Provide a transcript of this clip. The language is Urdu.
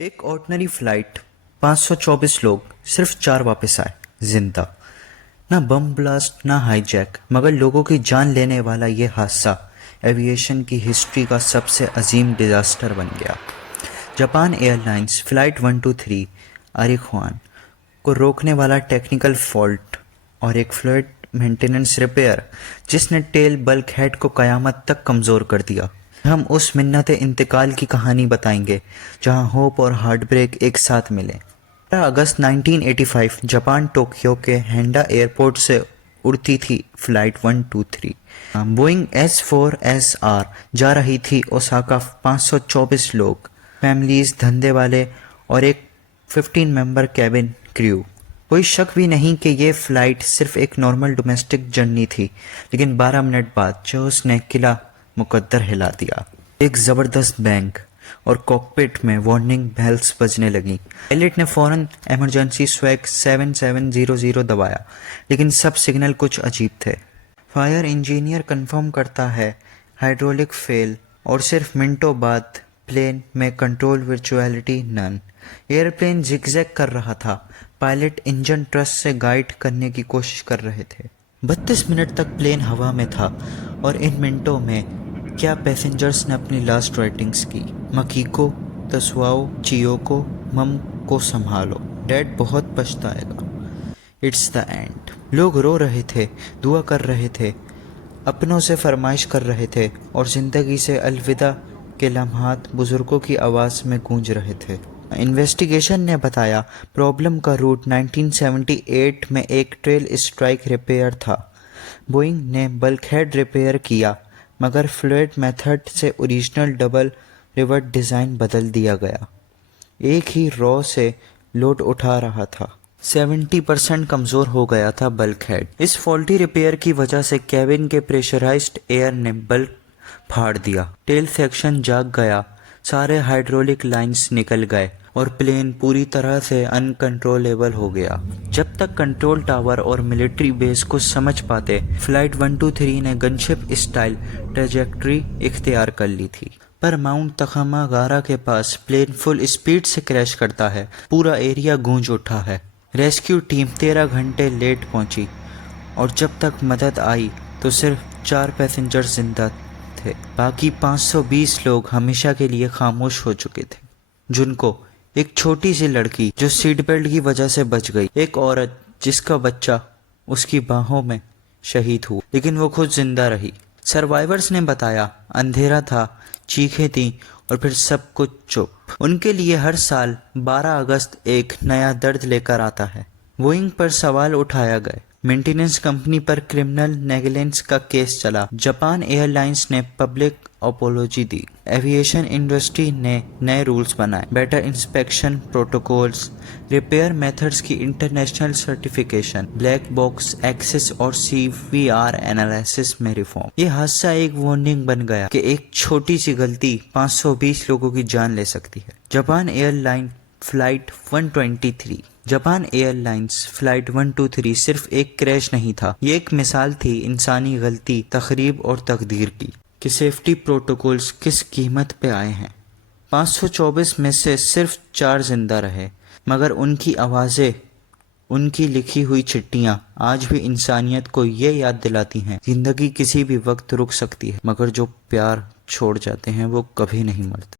ایک آرڈنری فلائٹ 524 لوگ صرف 4 واپس آئے زندہ. نہ بم بلاسٹ نہ ہائی جیک، مگر لوگوں کی جان لینے والا یہ حادثہ ایویشن کی ہسٹری کا سب سے عظیم ڈیزاسٹر بن گیا. جاپان ایئر لائنز فلائٹ 123 آریخوان کو روکنے والا ٹیکنیکل فالٹ اور ایک فلوئڈ مینٹیننس ریپیئر جس نے ٹیل بلک ہیڈ کو قیامت تک کمزور کر دیا. ہم اس منت انتقال کی کہانی بتائیں گے جہاں ہوپ اور ہارٹ بریک ایک ساتھ ملے. 15 اگست 1985 جاپان ٹوکیو کے ہینڈا ایئرپورٹ سے اڑتی تھی فلائٹ 123. بوئنگ S4SR جا رہی تھی اوساکا. 524 لوگ، فیملیز، دھندے والے اور ایک 15 ممبر کیبن کریو. کوئی شک بھی نہیں کہ یہ فلائٹ صرف ایک نارمل ڈومیسٹک جرنی تھی، لیکن 12 منٹ بعد جو اس نے قلعہ مقدر ہلا دیا. ایک زبردست بینگ اور کاکپٹ میں وارننگ بیلز بجنے لگیں. پائلٹ نے فوراً ایمرجنسی سویگ 7700 دبایا، لیکن سب سگنل کچھ عجیب تھے. فائر انجینئر کنفرم کرتا ہے ہائیڈرولک فیل، اور صرف منٹوں بعد پلین میں کنٹرول ورچوئلٹی نن. ایئر پلین زگ زیگ کر رہا تھا. پائلٹ انجن ٹرس سے گائیڈ کرنے کی کوشش کر رہے تھے. 32 منٹ تک پلین ہوا میں تھا، اور ان منٹوں میں کیا پیسنجرز نے اپنی لاسٹ رائٹنگز کی. مکیکو، تسواؤ، چیوکو، مم کو سنبھالو، ڈیڈ بہت پچھتائے گا. It's the and. لوگ رو رہے تھے، دعا کر رہے تھے، اپنوں سے فرمائش کر رہے تھے، اور زندگی سے الوداع کے لمحات بزرگوں کی آواز میں گونج رہے تھے. انویسٹیگیشن نے بتایا پرابلم کا روٹ 1978 میں ایک ٹریل اسٹرائک ریپیئر تھا. بوئنگ نے بلک ہیڈ ریپیئر کیا، مگر فلوئڈ میتھڈ سے اوریجنل ڈبل ریورٹ ڈیزائن بدل دیا گیا. ایک ہی رو سے لوڈ اٹھا رہا تھا. 70% کمزور ہو گیا تھا بلک ہیڈ. اس فالٹی ریپیئر کی وجہ سے کیبن کے پریشرائزڈ ایئر نے بلک پھاڑ دیا. ٹیل سیکشن جاگ گیا، سارے ہائیڈرولک لائنز نکل گئے، اور پلین پوری طرح سے انکنٹرولیبل ہو گیا. جب تک کنٹرول ٹاور اور ملٹری بیس کو سمجھ پاتے، فلائٹ 123 نے گن شپ اسٹائل ٹریجیکٹری اختیار کر لی تھی. پر ماؤنٹ تاکاماگارا کے پاس پلین فل اسپیڈ سے کریش کرتا ہے. پورا ایریا گونج اٹھا ہے. ریسکیو ٹیم 13 گھنٹے لیٹ پہنچی، اور جب تک مدد آئی تو صرف 4 پیسنجر زندہ تھے. باقی 520 لوگ ہمیشہ کے لیے خاموش ہو چکے تھے. جن کو ایک چھوٹی سی لڑکی جو سیٹ بیلٹ کی وجہ سے بچ گئی، ایک عورت جس کا بچہ اس کی باہوں میں شہید ہوا، لیکن وہ خود زندہ رہی. سروائیورز نے بتایا اندھیرا تھا، چیخیں تھیں، اور پھر سب کچھ چپ. ان کے لیے ہر سال 12 اگست ایک نیا درد لے کر آتا ہے. بوئنگ پر سوال اٹھایا گئے. مینٹیننس کمپنی پر کرمنل نیگلیجنس کا کیس چلا. جاپان ایئر لائنز نے پبلک اپولوجی دی. ایویشن انڈسٹری نے نئے رولز بنائے، better inspection protocols, repair methods کی international certification, black box access اور CVR انالیسس میں ریفارم. یہ حادثہ ایک وارننگ بن گیا کہ ایک چھوٹی سی غلطی 520 لوگوں کی جان لے سکتی ہے. Japan airline flight 123 Japan year lines flight 123 صرف ایک کریش نہیں تھا، یہ ایک مثال تھی انسانی غلطی، تخریب اور تقدیر کی، کہ سیفٹی پروٹوکولز کس قیمت پہ آئے ہیں. 524 میں سے صرف 4 زندہ رہے، مگر ان کی آوازیں، ان کی لکھی ہوئی چٹھیاں آج بھی انسانیت کو یہ یاد دلاتی ہیں زندگی کسی بھی وقت رک سکتی ہے، مگر جو پیار چھوڑ جاتے ہیں وہ کبھی نہیں مرتے.